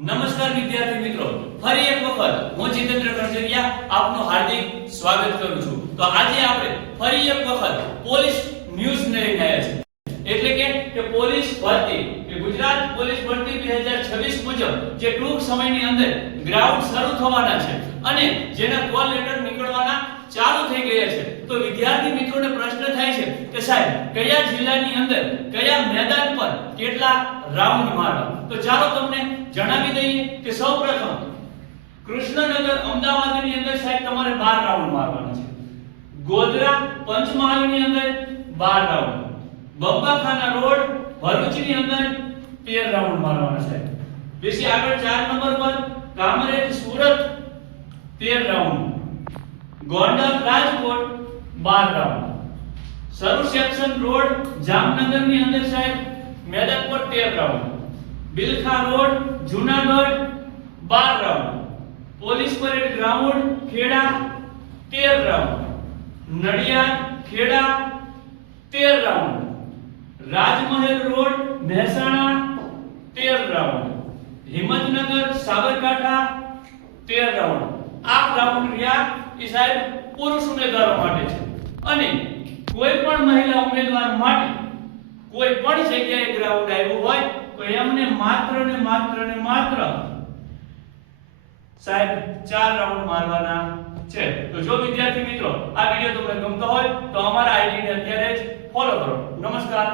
નમસ્કાર વિદ્યાર્થી મિત્રો, ફરી એક વખત હું જીતેન્દ્ર કરજરિયા આપનું હાર્દિક સ્વાગત કરું છું. તો આજે આપણે ફરી એક વખત પોલીસ ન્યૂઝ લઈને આવ્યા છીએ. એટલે કે પોલીસ ભરતી કે ગુજરાત પોલીસ ભરતી 2026 મુજબ જે ટૂંક સમયની અંદર ગ્રાઉન્ડ શરૂ થવાના છે અને જેના કોલ લેટર નીકળવાના ચાલુ થઈ ગયા છે. તો વિદ્યાર્થી મિત્રોને પ્રશ્ન થાય છે કે સાહેબ કયા જિલ્લાની અંદર કયા મેદાન પર કેટલા રાઉન્ડ મારવા. તો ચાલો તમને જણાવી દઈએ કે સૌપ્રથમ કૃષ્ણનગર અમદાવાદની અંદર સાહેબ તમારે 12 રાઉન્ડ મારવાના છે. ગોધરા પંચમહાલની અંદર 12 રાઉન્ડ, બંબાખાના રોડ ભરૂચની અંદર 13 રાઉન્ડ મારવાના છે. પછી આગળ 4 નંબર પર Kamrej Surat 13 round, Gondal Rajkot 12 round, Saru section road જામનગરની અંદર સાહેબ મેદાન પર 13 રાઉન્ડ, Bilkha road Junagadh 12 round, police parade ground Kheda 13 round, Nadiad Kheda 13 round, Rajmahel road Mehsana 13 round, Himmatnagar Sabarkantha 13 round. આ રાઉન્ડ રહ્યા એ સાહેબ પુરુષ ઉમેદવારો માટે છે અને કોઈ પણ મહિલા ઉમેદવાર માટે કોઈ પણ જગ્યાએ ગ્રાઉન્ડ આવ્યું હોય તો એમને માત્ર સાહેબ 4 રાઉન્ડ મારવાના છે. તો જો વિદ્યાર્થી મિત્રો આ વિડિયો તમને ગમતો હોય તો અમારા આઈડી ને અત્યારે જ ફોલો કરો. નમસ્કાર.